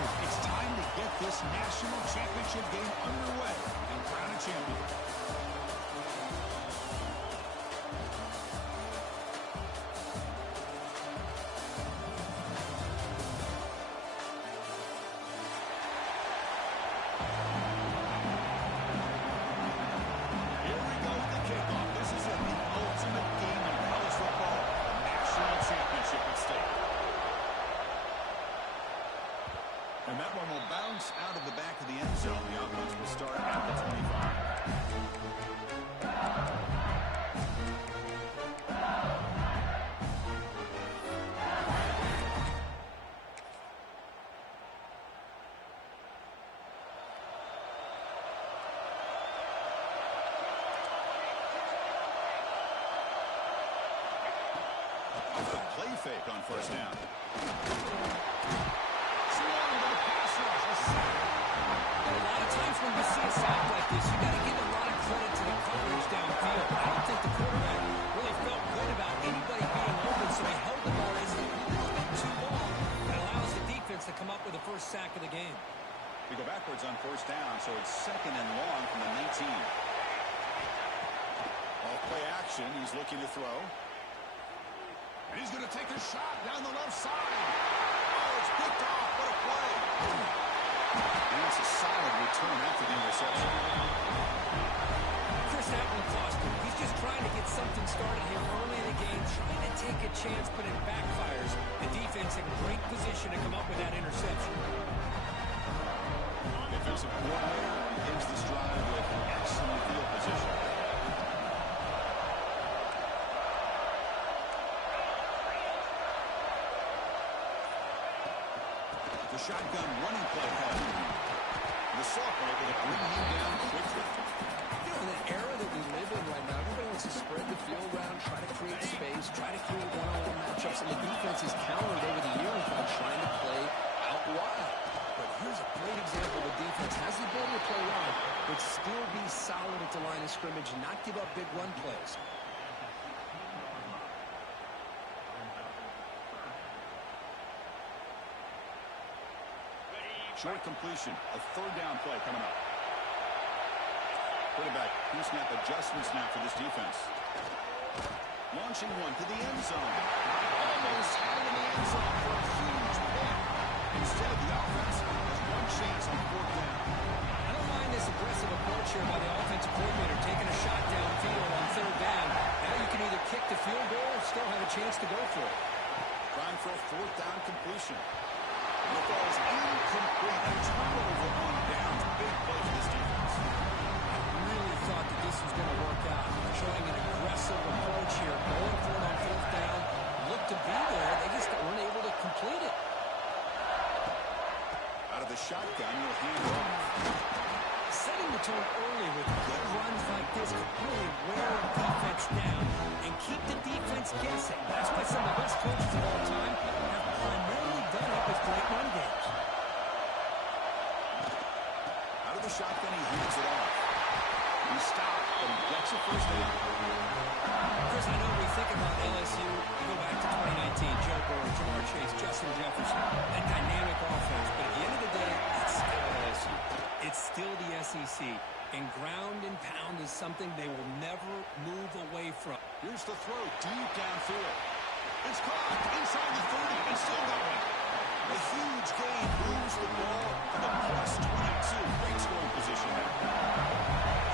possession. It's time to get this national championship game underway and crown a champion. And that one will bounce out of the back of the end zone. The offense will start at the 25. A play fake on first down. When you see a sack like this, you got to give a lot of credit to the coverage downfield. I don't think the quarterback really felt good about anybody being open, so he held the ball just a little bit too long. That allows the defense to come up with the first sack of the game. We go backwards on first down, so it's second and long from the 19. Off play action, he's looking to throw. And he's going to take a shot down the left side. Oh, it's picked off. What a play. And that's a solid return after the interception. Chris, that one cost him. He's just trying to get something started here early in the game, trying to take a chance, but it backfires. The defense in great position to come up with that interception. Defensive coordinator begins this drive with excellent field position. The shotgun running play call. The sophomore able to bring him down quickly. You know, in the era that we live in right now, everybody wants to spread the field around, try to create space, try to create one-on-one matchups, and the defense is countered over the years by trying to play out wide. But here's a great example. The defense has the ability to play wide, but still be solid at the line of scrimmage and not give up big run plays. Short completion, a third down play coming up. Quarterback, pre-snap adjustments now for this defense. Launching one to the end zone. Almost out of the end zone for a huge pick. Instead, the offense has one chance on fourth down. I don't mind this aggressive approach here by the offensive coordinator, taking a shot downfield on third down. Now you can either kick the field goal or still have a chance to go for it. Trying for a fourth down completion. The ball is incomplete. A turnover on downs. Big play for this defense. I really thought that this was going to work out. Showing an aggressive approach here. Going for it on fourth down. Looked to be there. They just weren't able to complete it. Out of the shotgun, he'll hand off. Setting the tone early with good runs like this could really wear a defense down and keep the defense guessing. That's why some of the best coaches of all time have primarily done it with great run games. Out of the shotgun, he hands it off. He stopped, but he gets a first down. Chris, I know we think about LSU. You go back to 2019, Joe Burrow, Jamar Chase, Justin Jefferson, that dynamic offense. But at the end of the day, it's still LSU. It's still the SEC. And ground and pound is something they will never move away from. Here's the throw deep downfield. It's caught inside the 30 and still going. A huge gain moves the ball to the plus 22. Great scoring position there.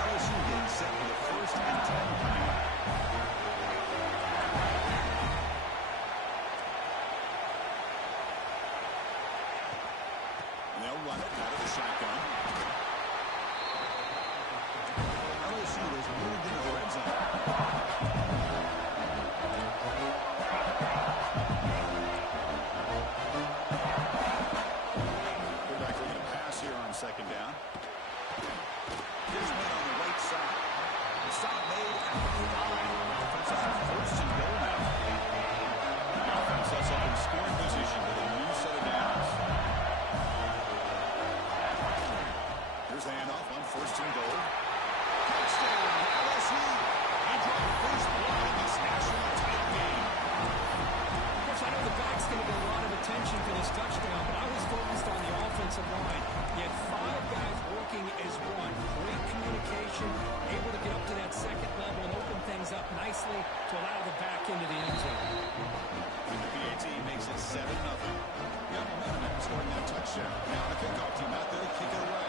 LSU getting set for the first and 10 coming up. And they'll run it out of the shotgun. LSU has moved into the red zone. Second down. Here's one on the right side. The stop made at the 5. Offense has a first and goal now. The offense sets up in scoring position with a new set of downs. Here's the handoff on first and goal. Touchdown, LSU. They draw first blood in this national title game. Of course, I know the back's going to get a lot of attention for this touchdown, but I was focused on the offense possession, able to get up to that second level and open things up nicely to allow the back into the end zone. And the PAT makes it 7-0. Yeah, momentum after scoring that touchdown. Now the kickoff team out there to kick it away.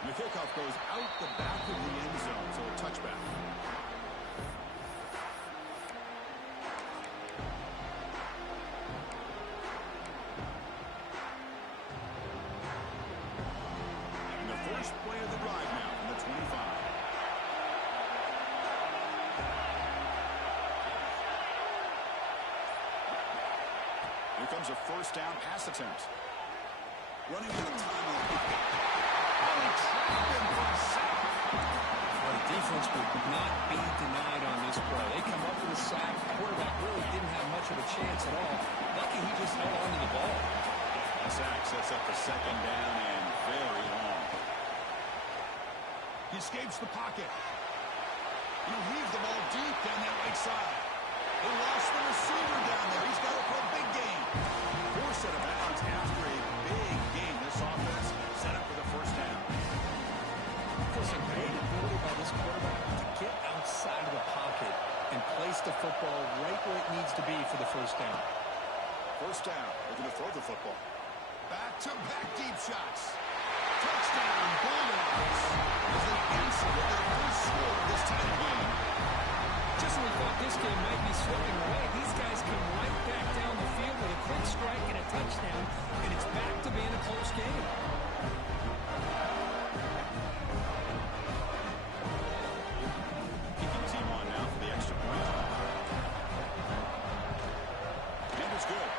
And the kickoff goes out the back of the end zone, so a touchback. And the first play of the drive now from the 25. Here comes a first down pass attempt. Running to the timeline. Oh, he trapped him for a sack. Well, the defense would not be denied on this play. They come up with a sack. The quarterback really didn't have much of a chance at all. Lucky he just held on to the ball. The sack sets up the second down and very long. He escapes the pocket. He'll heave the ball deep down that right side. They lost the receiver down there. He's got it for a big gain. Four set of bounds after a big game. This offense set up for the first down. There's a great ability by this quarterback to get outside of the pocket and place the football right where it needs to be for the first down. First down. Looking to throw the football. Back-to-back deep shots. Touchdown, Bulldogs. As they answer with their first score this time of game. Just when we thought this game might be slipping away, these guys come right back down the field with a quick strike and a touchdown, and it's back to being a close game. Kicking team on now for the extra point. And it's good.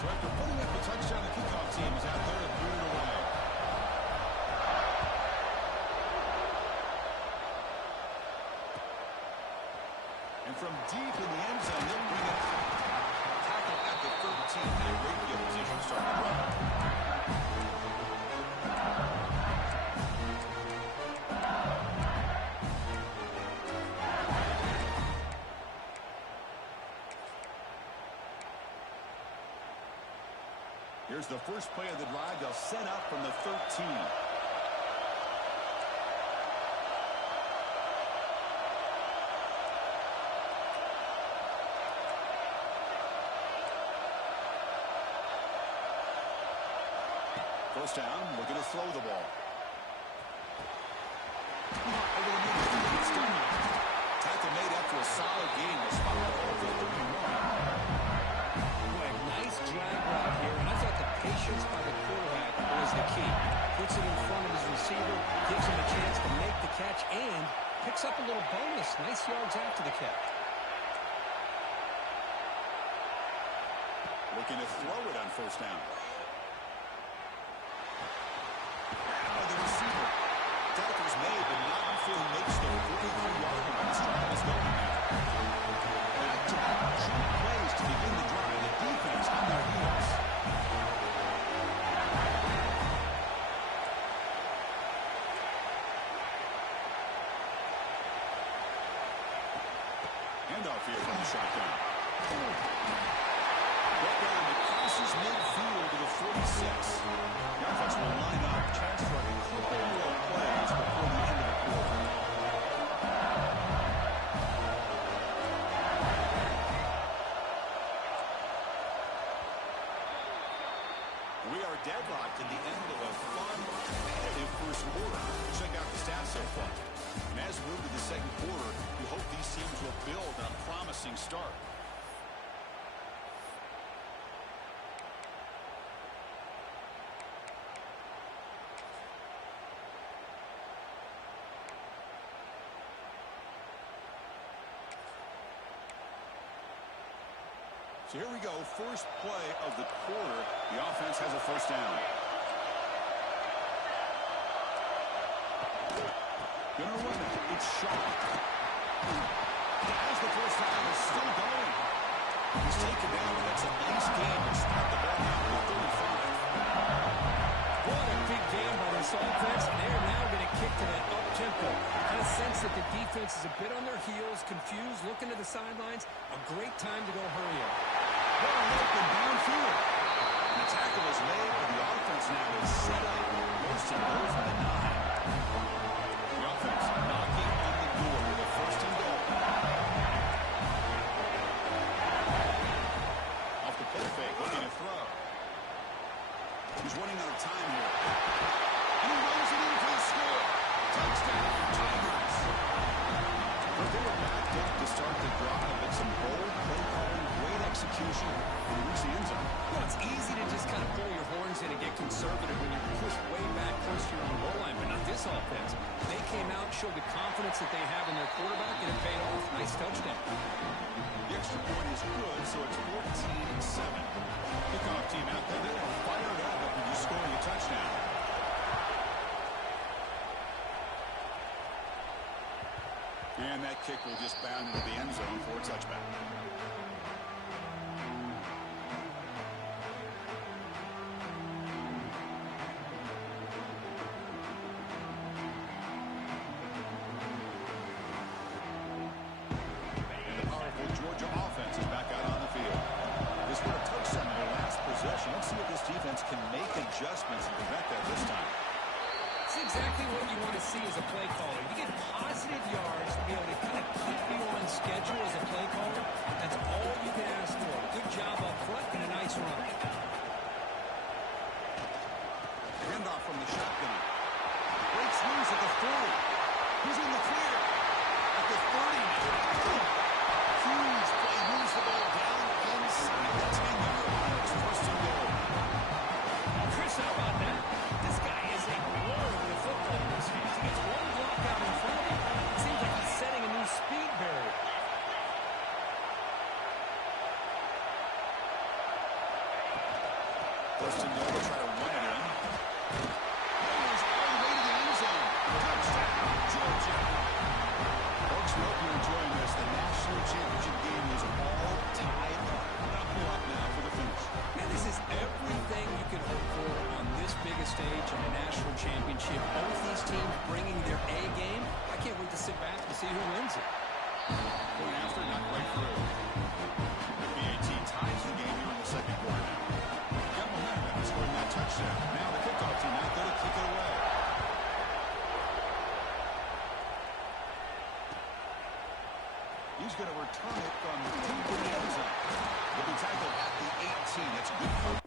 So after putting up a touchdown, the kickoff team is out there to boot it away. And from deep in the end zone, they'll bring it tackle at the 13 in a great field position to start the run. Here's the first play of the drive. They'll set up from the 13. First down, looking to throw the ball. Over the middle, it's done. Tackle made after a solid game. They'll spot the ball for the 31. Boy, nice drag route here, and I thought the patience by the quarterback was the key. Puts it in front of his receiver, gives him a chance to make the catch, and picks up a little bonus. Nice yards after the catch. Looking to throw it on first down. By the receiver. Tackle's made, but not before he makes the 43-yard line. This drive is going now. Back-to-back jump plays to begin the drive. The defense on their heels. Handoff here from the shotgun. Brought down, it crosses midfield to the 46. The offense will line up, chance for a couple more plays before the end of the quarter. We are deadlocked at the end of a fun, competitive first quarter. Check out the stats so far. And as we move to the second quarter, we hope these teams will build on a promising start. So here we go, first play of the quarter. The offense has a first down. Gonna run it. It's shot. As the first down is still going. He's taken down, but that's a nice game. It's not the ball now with 35. What a big game by this offense, and they're now going to kick to that up-tempo, kind of sense that the defense is a bit on their heels, confused, looking to the sidelines. A great time to go hurry up. Well, open downfield. The tackle is made, but the offense now is set up. Wilson goes for the 9. The offense knocking on the door with a first and goal. Off the play fake, looking to throw. He's running out of time here. And he runs it in for the score. Touchdown, Tigers. But they were backed up to start the drive, but some bold play calling, great execution, and reach the end zone. Well, it's easy to just kind of pull your horns in and get conservative when you're pushed way back close to your own goal line, but not this offense. They came out, showed the confidence that they have in their quarterback, and it paid off. Nice touchdown. The extra point is good, so it's 14-7. Kickoff team out there, they are fired up after just scoring a touchdown. And that kick will just bound into the end zone for a touchback. The powerful Georgia offense is back out on the field. This would have touched some of their last possession. Let's see if this defense can make adjustments and prevent that this time. It's exactly what you want to see as a play caller. You get positive yards to be able to kind of keep you on schedule as a play caller. That's all you can ask for. Good job up front and a nice run. Handoff from the shotgun. Breaks loose at the 40. He's in the clear. At the 30. Huge play. Moves the ball down inside the 10-yard line. It's first and goal. Chris, how about that? This guy is a blow with a football in his hands. He gets one block out in front of him. It seems like he's setting a new speed barrier. First and goal to try to run it in. Goes all the way to the end zone. Touchdown, Georgia. Folks, we hope you're enjoying this. The national championship game is all tied up. Buckle up now for the finish. And this is everything you can hope for on this biggest stage in a national championship. Both these teams bringing their A game. I can't wait to sit back and see who wins it. Point after, not quite through. The BAT ties the game here in the second quarter now. Got momentum after scoring that touchdown. Now the kickoff team out there to kick it away. He's going to return it from deep in the end zone. He'll be tackled at the 18. That's good for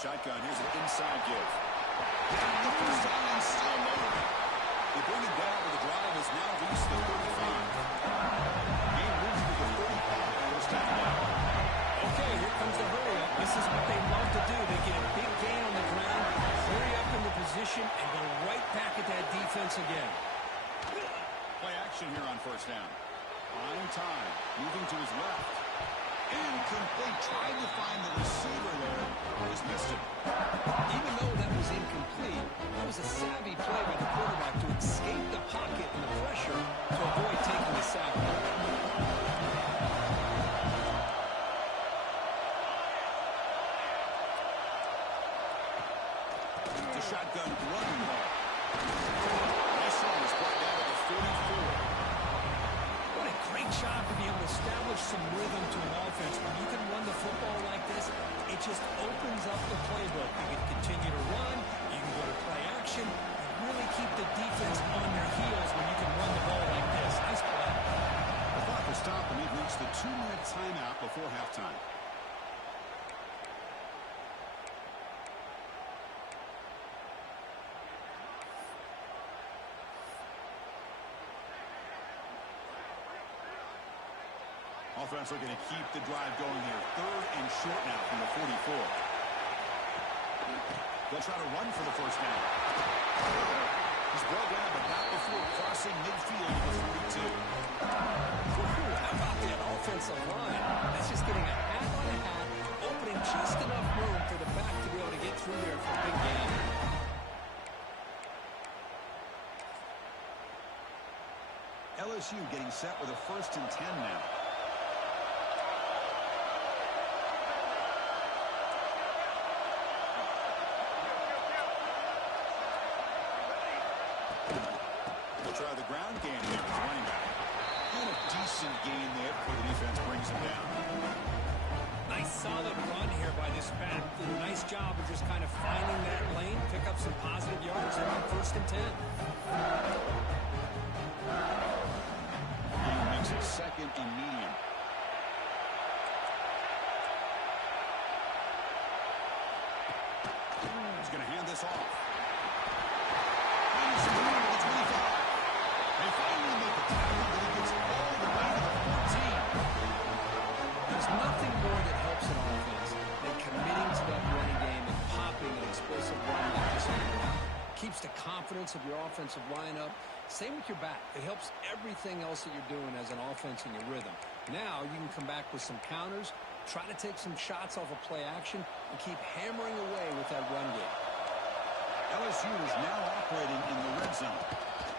shotgun. Here's an inside give. The first down and still motoring. They bring it down, but the drive has now reached the 35. Game moves to the 35. First down now. Okay, here comes the hurry up. This is what they love to do. They get a big gain on the ground, hurry up in the position, and go right back at that defense again. Play action here on first down. On time. Moving to his left. Incomplete. Tried to find the receiver there. Just missed him. Even though that was incomplete, that was a savvy play by the quarterback to escape the pocket and the pressure to avoid taking the sack. The shotgun running ball. Nice run was brought down to the 44. What a great job to be able to establish some rhythm to an offense. When you can run the football like this, it just opens up the playbook. You can continue to run, you can go to play action, and really keep the defense on their heels when you can run the ball like this. Nice play. The clock will stop and we've reached reached the 2-minute timeout before halftime. Offense looking to keep the drive going here. 3rd and short now from the 44. They'll try to run for the first down. He's brought down, but not before crossing midfield to the 42. How about that offensive line? That's just getting a hat on a hat, opening just enough room for the back to be able to get through there for a big gain. LSU getting set with a 1st and 10 now. Try the ground game there with the running back. And a decent gain there before the defense brings him down. Nice solid run here by this back. Did a nice job of just kind of finding that lane, pick up some positive yards there on 1st and 10. He makes it 2nd and medium. He's going to hand this off. He's through to the 25. They finally make the tackle, but he gets all the way to the 14. There's nothing more that helps an offense than committing to that running game and popping an explosive run like this on the ground. Keeps the confidence of your offensive line up. Same with your back. It helps everything else that you're doing as an offense in your rhythm. Now you can come back with some counters, try to take some shots off of play action, and keep hammering away with that run game. LSU is now operating in the red zone.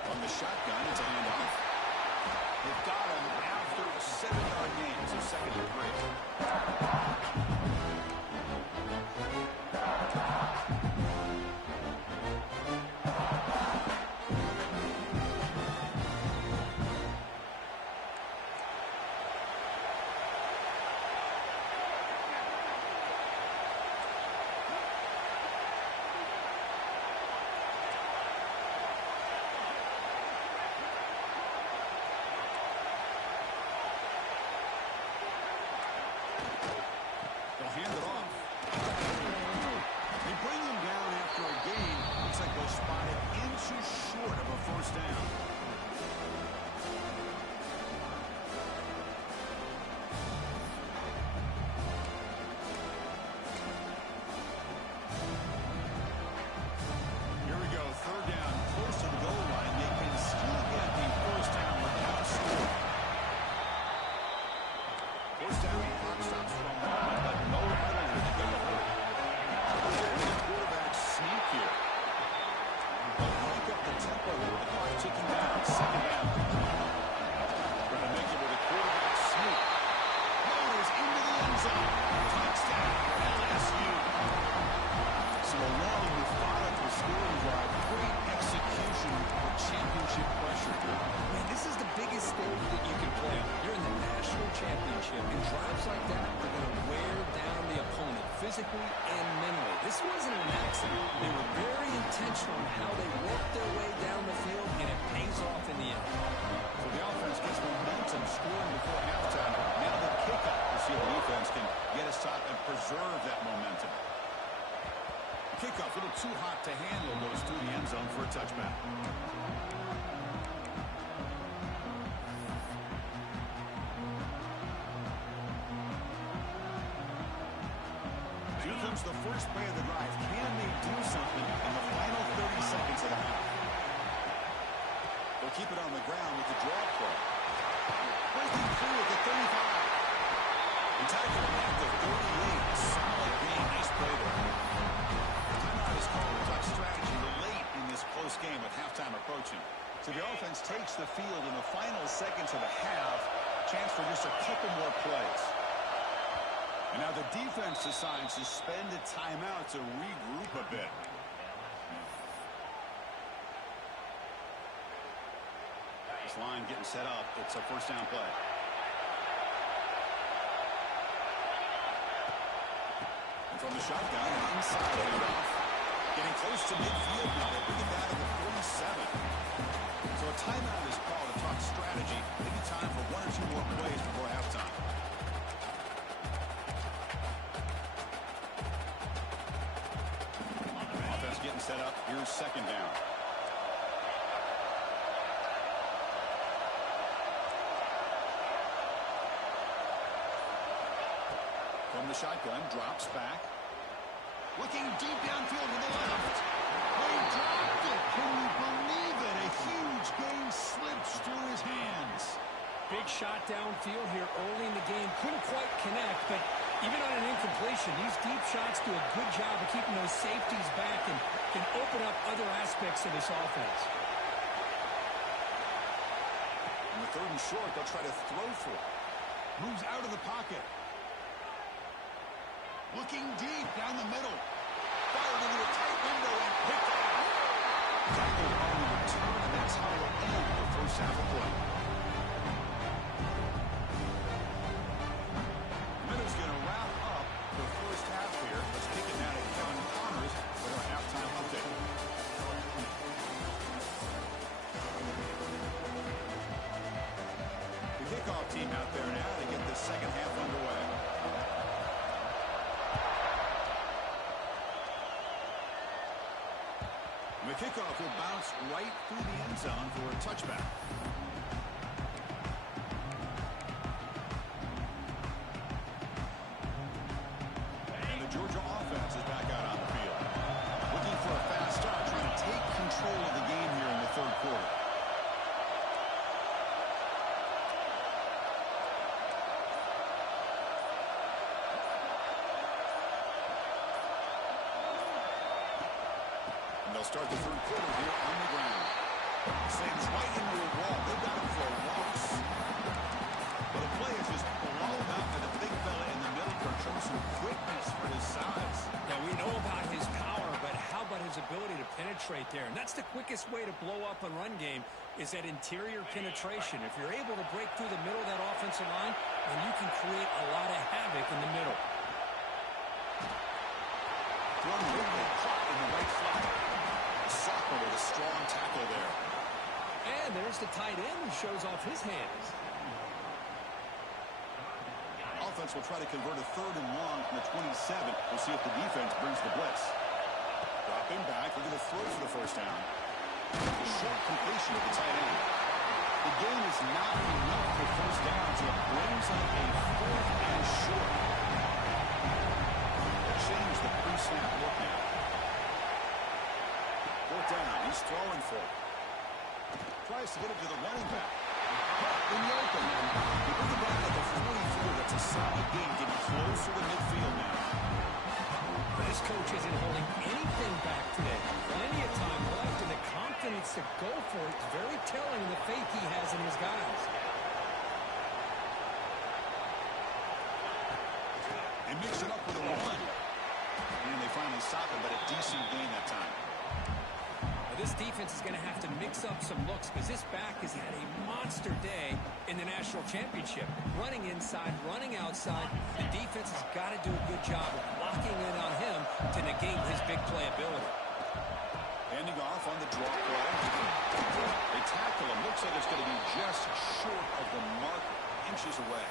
From the shotgun, it's a handoff. They've got him after a 7-yard gain, so 2nd and 3. Hand it off. They bring him down after a gain. Looks like they'll spot it inches short of a 1st down. Here we go. 3rd down, close to the goal line. They can still get the 1st down without scoring. 1st down, clock stops for a moment, but no penalty to go for. The quarterback sneak here. They'll break up the tempo with the clock ticking down. 2nd down. Trying to make it with a quarterback sneak. Goes into the end zone. Touchdown, LSU. So a long, methodical scoring drive. Great execution with championship pressure here. Man, this is the biggest stage that you can play on. You're in the national championship, and drives like that are going to wear down the opponent physically and mentally. This wasn't an accident. They were very intentional in how they worked their way down the field, and it pays off in the end. So the offense gets momentum scoring before halftime. Now the kickoff to see if the defense can get a stop and preserve that momentum. Kickoff a little too hot to handle, goes through the end zone for a touchback. Here comes the first play of the drive. Can they do something in the final 30 seconds of the half? They'll keep it on the ground with the draw play. Breaking through at the 35. The tackle at the 38. Solid game. Nice play there. Timeout is called. Clock strategy late in this close game with halftime approaching. So the offense takes the field in the final seconds of the half. Chance for just a couple more plays. And now the defense decides to spend a timeout to regroup a bit. This line getting set up. It's a 1st down play. And from the shotgun, inside handoff. Getting close to midfield now. They bring it down to the 47. So a timeout is called to talk strategy. Maybe time for 1 or 2 more plays before halftime. set up. Here's second down. From the shotgun, drops back. Looking deep downfield to the left. They dropped it. Can you believe it? A huge gain slips through his hands. Big shot downfield here early in the game. Couldn't quite connect, but even on an incompletion, these deep shots do a good job of keeping those safeties back and can open up other aspects of this offense. On the third and short, they'll try to throw for it. Moves out of the pocket. Looking deep down the middle. Fired into a tight window and picked out. Tackle on the return, and that's how we'll end the first half of play. Minutes going to wrap up the first half here. Let's kick it down to Kevin Connors with our halftime update. The kickoff team out there now to get the second half underway. The kickoff will bounce right through the end zone for a touchback. And the Georgia offense is back out on the field. Looking for a fast start, trying to take control of the game here in the third quarter. They'll start the third quarter here on the ground. Slams right into a wall. They've got him for a loss. But a play is just blown up by the big fella in the middle for showing some quickness for his size. Yeah, we know about his power, but how about his ability to penetrate there? And that's the quickest way to blow up a run game is that interior penetration. If you're able to break through the middle of that offensive line, then you can create a lot of havoc in the middle. Thrown quickly, caught in the right flat. Soccer with a strong tackle there. And there's the tight end who shows off his hands. Offense will try to convert a third and long from the 27. We'll see if the defense brings the blitz. Dropping back, looking to throw for the first down. A short completion of the tight end. The game is not enough for first down, so it brings up a fourth and short. They'll change the pre-snap look now. Fourth down, he's throwing for it. Tries to get it to the running back. In the open, they bring it back at the 44. That's a solid gain, getting close to the midfield now. This coach isn't holding anything back today. Plenty of time left, and the confidence to go for it is very telling the faith he has in his guys. They mix it up with a run. And they finally stop it, but a decent gain that time. This defense is going to have to mix up some looks because this back has had a monster day in the national championship. Running inside, running outside. The defense has got to do a good job of locking in on him to negate his big play ability. Handing off on the draw play. They tackle him. Looks like it's going to be just short of the mark, inches away.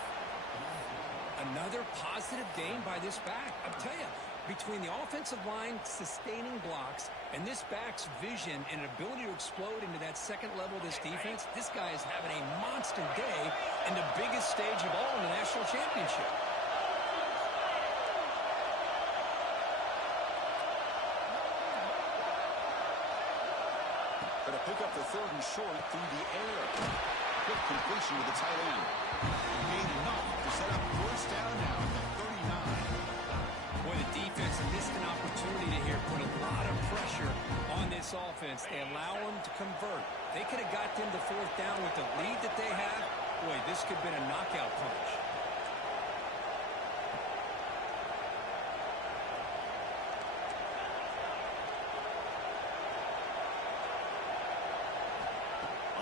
Another positive gain by this back. I'll tell you, between the offensive line sustaining blocks and this back's vision and ability to explode into that second level of this defense, this guy is having a monster day in the biggest stage of all in the national championship. Going to pick up the third and short through the air. Quick completion to the tight end. Gain enough to set up first down now at the 39. Boy, the defense missed an opportunity to here put a lot of pressure on this offense. They allow them to convert. They could have got them to fourth down with the lead that they have. Boy, this could have been a knockout punch.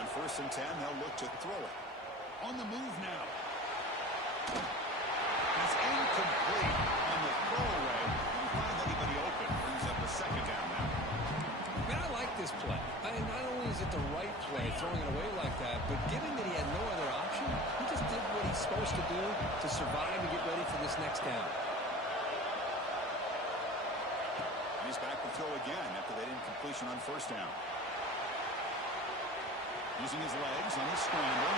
On 1st and 10, they'll look to throw it. On the move now. It's incomplete on the throwaway. Didn't find anybody open. Brings up a second down now. Man, I like this play. Not only is it the right play, throwing it away like that, but given that he had no other option, he just did what he's supposed to do to survive and get ready for this next down. He's back to throw again after that incompletion on first down. Using his legs on the scramble.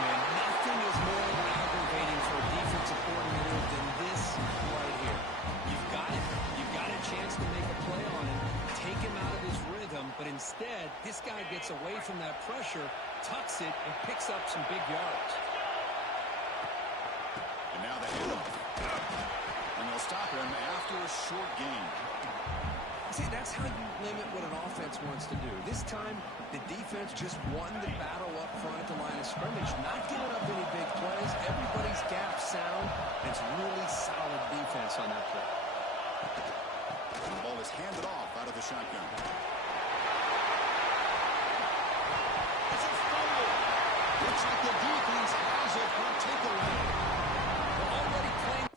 Man, nothing is more aggravating for a defensive coordinator than this right here. You've got it. You've got a chance to make a play on him, take him out of his rhythm, but instead, this guy gets away from that pressure, tucks it, and picks up some big yards. And now the handoff. And they'll stop him after a short gain. See, that's how you limit what an offense wants to do. This time, the defense just won the battle up front at the line of scrimmage, not giving up any big plays. Everybody's gap sound. It's really solid defense on that play. And the ball is handed off out of the shotgun. It's a fumble. Looks like the defense has it for a takeaway. They're already playing.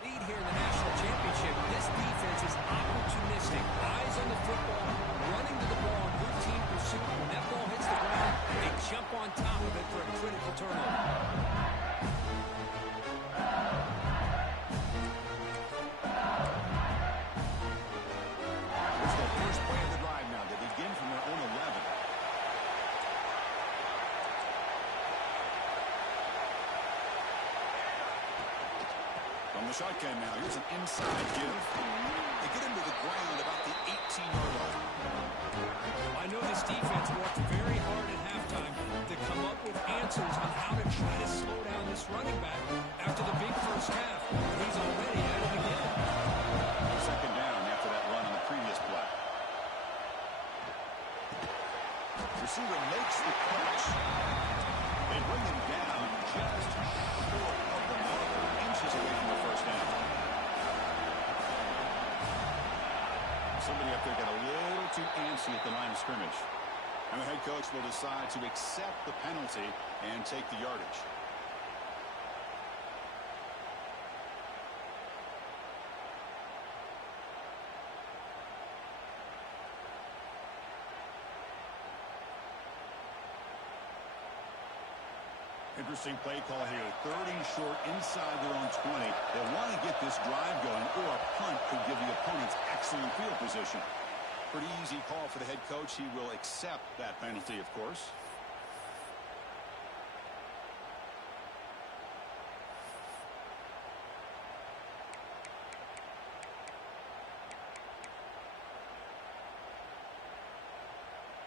Lead here in the national championship. This defense is opportunistic. Eyes on the football, running to the ball in routine pursuit. When that ball hits the ground, they jump on top of it for a critical turnover. It's the first play of the drive now. They begin from their own 11. From the shotgun now, here's an inside give. They get him to the ground about the 18-yard line. I know this defense worked very hard at halftime to come up with answers on how to try to slow down this running back after the big first half. He's already at it again. Second down after that run on the previous play. Receiver makes the catch. They bring him down just short of the mark, inches away from the first down. Somebody up there got a little too antsy at the line of scrimmage. And the head coach will decide to accept the penalty and take the yardage. Interesting play call here. 30 short inside their own 20. They want to get this drive going, or a punt could give the opponents excellent field position. Pretty easy call for the head coach. He will accept that penalty, of course.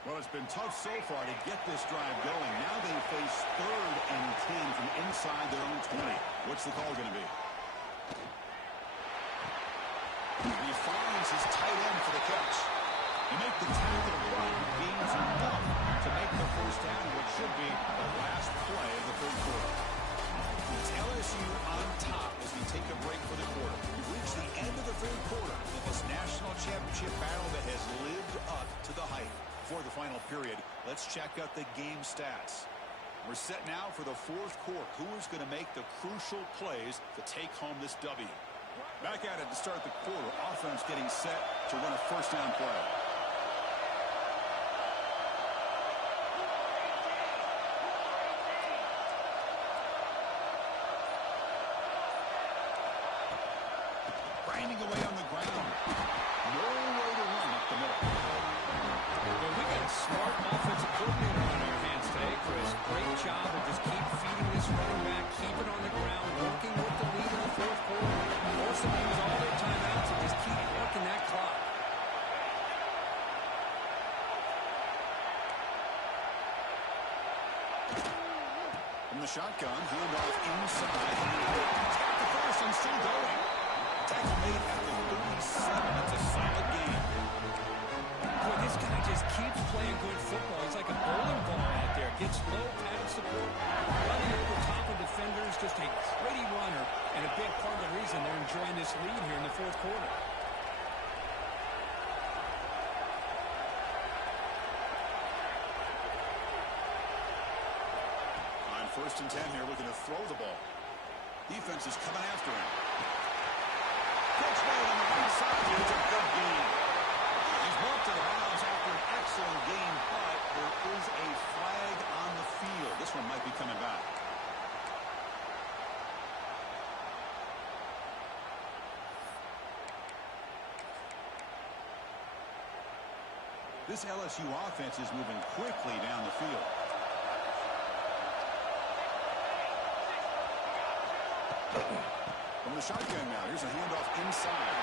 Well, it's been tough so far to get this drive going. Now they face 3rd and 10 from inside their own 20. What's the call going to be? He finds his tight end for the catch. They make the tackle, but gains enough to make the first down, which should be the last play of the third quarter. It's LSU on top as we take a break for the quarter. We've reached the end of the third quarter in this national championship battle that has lived up to the hype. For the final period, let's check out the game stats. We're set now for the fourth quarter. Who is going to make the crucial plays to take home this W? Back at it to start the quarter. Offense getting set to run a first down play. Grinding away on the ground. No way to run up the middle. Well, we got a smart offensive coordinator on our hands today, Chris. Great job of just keep feeding this running back, keep it on the ground, working with the lead in the fourth quarter, force them to use all their timeouts and just keep working that clock. From the shotgun, healed off inside. He's got the first and still going. Tackle made at the 37. That's a solid game. Boy, this guy just keeps playing good football. He's like a bowling ball out there. Gets low pad support, running over top of defenders, just a gritty runner, and a big part of the reason they're enjoying this lead here in the fourth quarter. On 1st and 10 here, looking to throw the ball. Defense is coming after him. Catch made on the right side. It's a good game. He's bumped to the bounds after an excellent game, but there is a flag on the field. This one might be coming back. This LSU offense is moving quickly down the field. From the shotgun now, here's a handoff inside.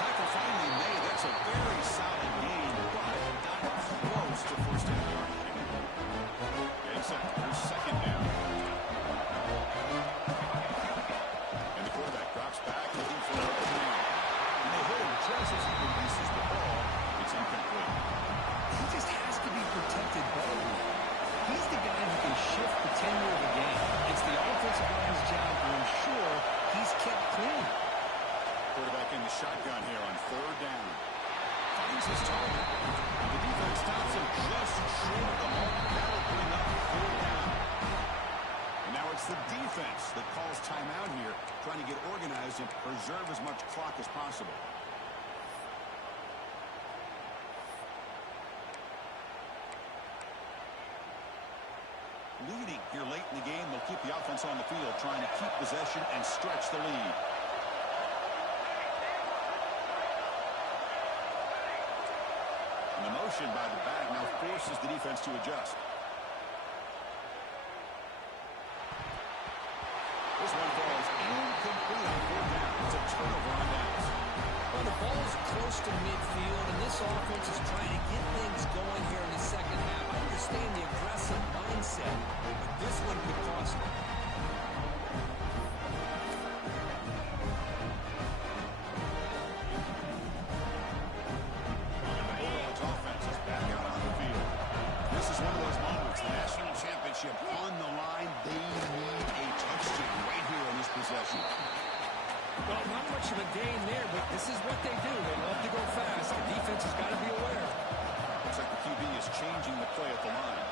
Tackle finally made. That's a very solid gain, but not close to first down yardage. Okay, so here's second down. And the quarterback drops back, looking for an open man. And they hit him just as he releases the ball. It's incomplete. He just has to be protected better than that. He's the guy who can shift the tenure of a game. It's the offensive line's job to ensure he's kept clean. Quarterback in the shotgun here on third down. Finds his target. The defense stops him just short of the mark. That'll bring up third down. And now it's the defense that calls timeout here, trying to get organized and preserve as much clock as possible. Leading here late in the game, they'll keep the offense on the field, trying to keep possession and stretch the lead. And the motion by the back now forces the defense to adjust. This one falls incomplete on fourth down. It's a turnover on downs. Well, the ball is close to midfield, and this offense is trying to get things going here in the second half. I understand the aggressive mindset, but this one could cost them. Bulldogs offense is back out on the field. This is one of those moments. The national championship on the line. They need a touchdown right here on this possession. Well, not much of a gain there, but this is what they do. They love to go fast. The defense has got to be aware. Looks like the QB is changing the play at the line.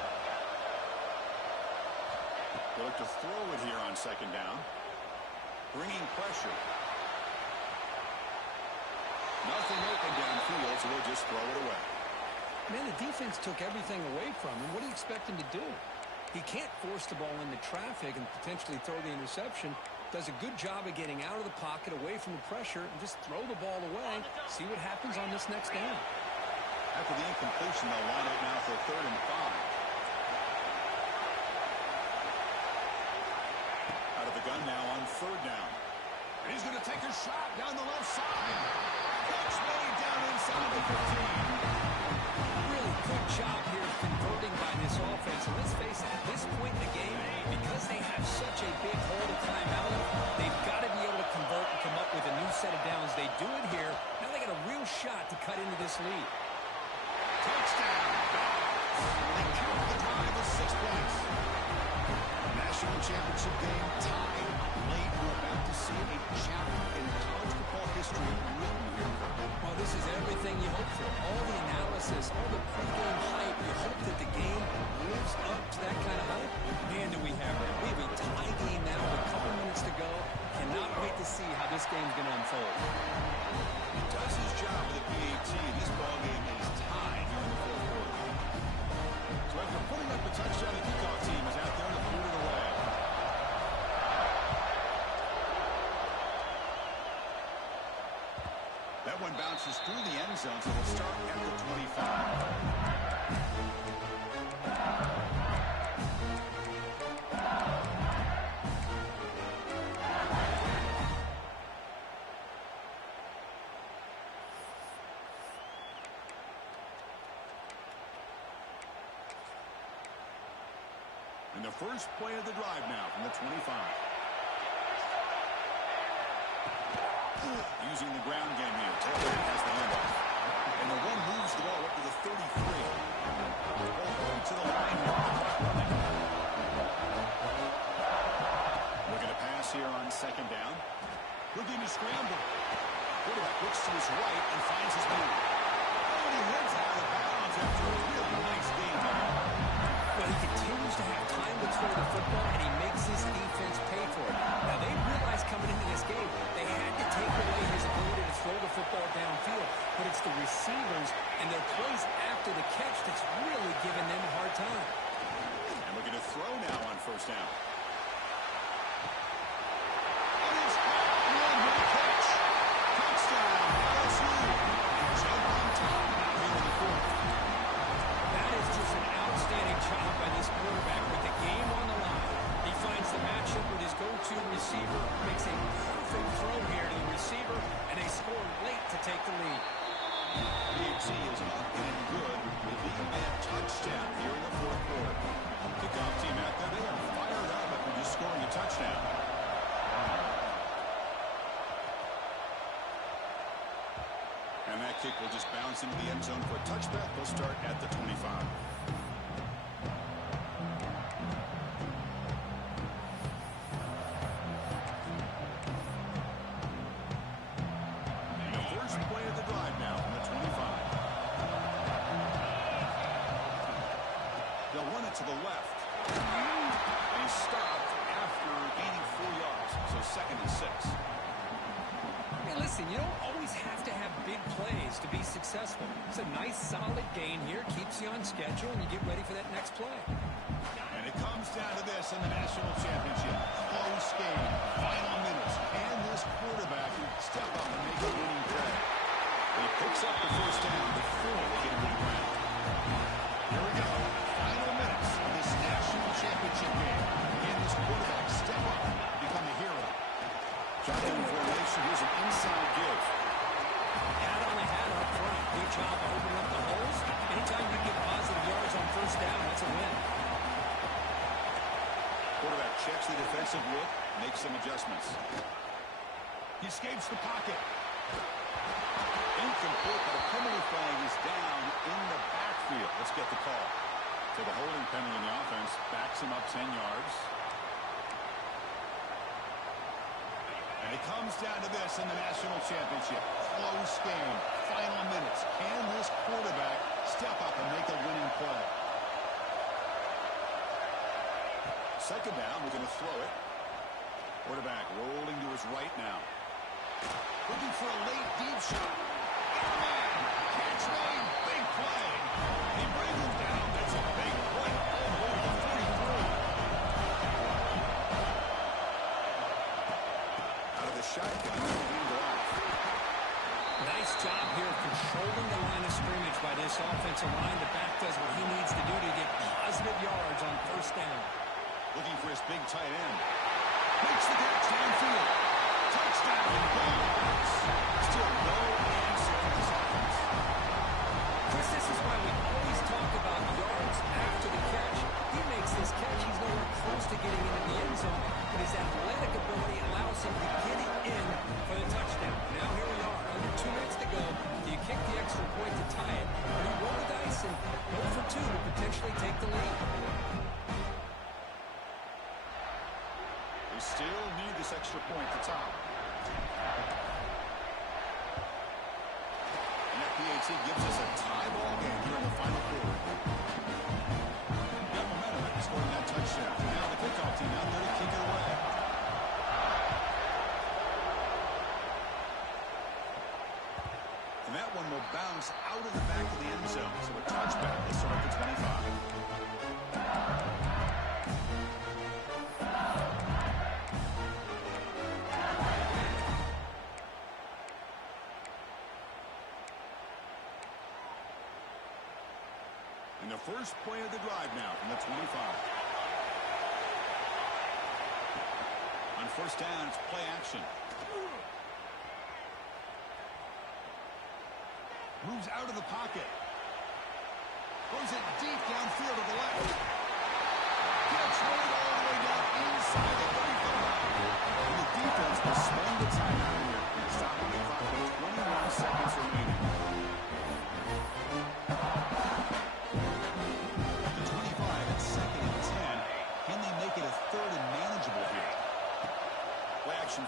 They look to throw it here on second down. Bringing pressure. Nothing open downfield, so they'll just throw it away. Man, the defense took everything away from him. What do you expect him to do? He can't force the ball into traffic and potentially throw the interception. Does a good job of getting out of the pocket, away from the pressure, and just throw the ball away. See what happens on this next down. After the incompletion, they'll line up now for 3rd and 5. Out of the gun now on 3rd down. And he's going to take a shot down the left side. Catch made down inside the 15. Really good job here converting by this offense. And let's face it, at this point in the game, because they have such a big hole to climb out of, they've got to be able to convert and come up with a new set of downs. They do it here. Now they got a real shot to cut into this lead. Touchdown. They count the drive with 6 points. National championship game tied late. We're about to see a chapter in college football history written here. Well, this is everything you hope for. All the analysis, all the pregame hype. You hope that the game lives up to that kind of hype. Man, do we have it. We have a tie game now with a couple minutes to go. Cannot wait to see how this game's going to unfold. He does his job with the PAT. This ball game is tied here in the 4th quarter. So after putting up a touchdown, the kickoff team is out there to put it away. That one bounces through the end zone, so they'll start at the 25. And the first play of the drive now from the 25. Using the ground game here. Taylor has the handoff. And the one moves the ball up to the 33. Over to the line. Looking to pass here on second down. Looking to scramble. Quarterback looks to his right and finds his man. And he heads out of bounds after a really nice game there. But he continues to have time to throw the football, and he makes his defense pay for it. Now, they realized coming into this game, they had to take away his ability to throw the football downfield. But it's the receivers and their plays after the catch that's really giving them a hard time. And we're going to throw now on first down. And it's caught. One catch. Touchdown, LSU. Jump on And that kick will just bounce into the end zone for a touchback. They'll start at the 25. And the first play of the drive now from the 25. They'll run it to the left. And he's stopped after gaining 4 yards. So 2nd and 6. Hey, listen, you don't always have to have big plays to be successful. It's a nice, solid gain here. Keeps you on schedule, and you get ready for that next play. And it comes down to this in the national championship. Close game. Final minutes. Can this quarterback step up and make a winning play? He picks up the first down before they get him to the ground. Here we go. Final minutes of this national championship game. Can this quarterback step up and become a hero? Shotgun formation. Here's an inside give. Hat on the hat up front. Good job of opening up the holes. Anytime you get positive yards on first down, that's a win. Quarterback checks the defensive look, makes some adjustments. He escapes the pocket. Incomplete, but a penalty flag is down in the backfield. Let's get the call. So the holding penalty in the offense backs him up 10 yards. And it comes down to this in the national championship. Close game. Final minutes. Can this quarterback step up and make a winning play? Second down, we're going to throw it. Quarterback rolling to his right now. Looking for a late deep shot. Man, catch made. Big play. He brings him down. That's a big play. All the way to the 43. Out of the shotgun. Nice job here controlling the line of scrimmage by this offensive line. The back does what he needs to do to get positive yards on first down. Looking for his big tight end. Makes the catch downfield. Touchdown. Balls. Still no answer in this offense. Chris, this is why we always talk about yards after the catch. He makes this catch. He's nowhere close to getting into the end zone, but his athletic ability allows him to get it in for the touchdown. Now here we are, under 2 minutes to go. Do you kick the extra point to tie it, or do you roll the dice and go for 2 to potentially take the lead? We still need this extra point to top. And that PAT gives us a tie ball game here in the final quarter. Got momentum after scoring that touchdown. Now the kickoff team out there to kick it away. And that one will bounce out of the back of the end zone. So a touchback will start at the 25. And the first play of the drive now from the 25. On first down, it's play action. Moves out of the pocket. Throws it deep downfield to the left. Gets right all the way down inside the 35. And the defense will spend the timeout here. Stopping the clock with 21 seconds remaining.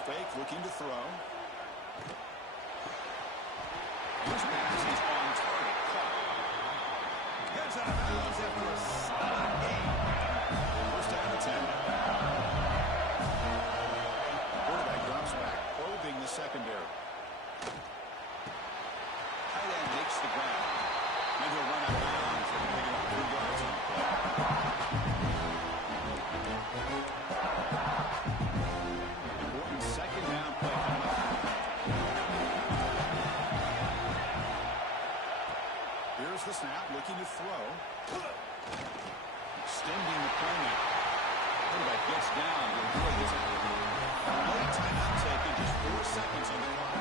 Fake, looking to throw. His pass is on target. Caught. Gets out of bounds after a solid game. First down to 10. Quarterback drops back, probing the secondary. Tight end makes the grab. And he'll run out of bounds and pick up 2 yards on the play. Second down play coming up. Here's the snap, looking to throw. Extending the play now. Quarterback gets down to avoid this. Late timeout taken, just 4 seconds on the clock.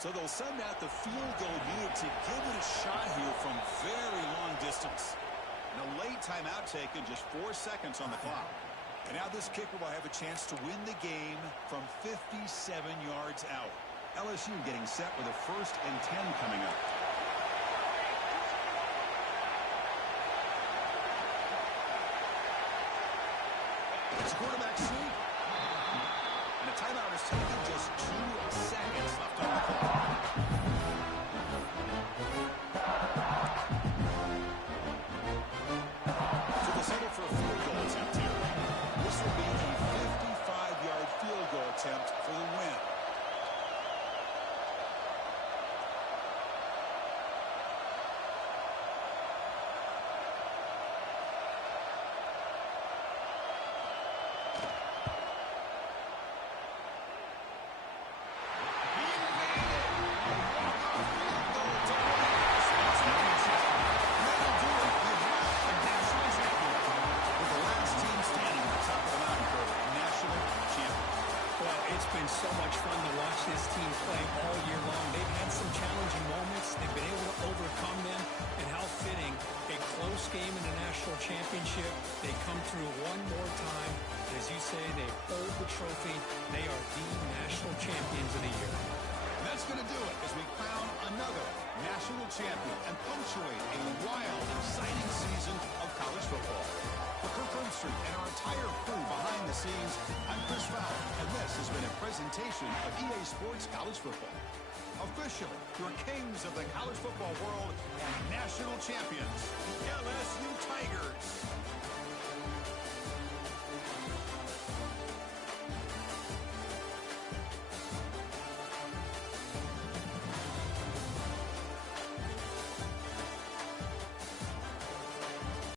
So they'll send out the field goal unit to give it a shot here from very long distance. taken, just 4 seconds on the clock. And now this kicker will have a chance to win the game from 57 yards out. LSU getting set with a 1st and 10 coming up. It's quarterback sneak. And a timeout is taken, just 2 seconds left on the clock. So they'll settle for a field goal attempt here. This will be a 55-yard field goal attempt for the win. So much fun to watch this team play all year long. They've had some challenging moments. They've been able to overcome them. And how fitting, a close game in the national championship. They come through one more time. And as you say, they hold the trophy. They are the national champions of the year. And that's going to do it as we crown another national champion and punctuate a wild, exciting season of college football. For Kirk Herbstreit and our entire crew behind the scenes, I'm Chris Fowler, and this has been a presentation of EA Sports College Football. Officially, your kings of the college football world and national champions, the LSU Tigers.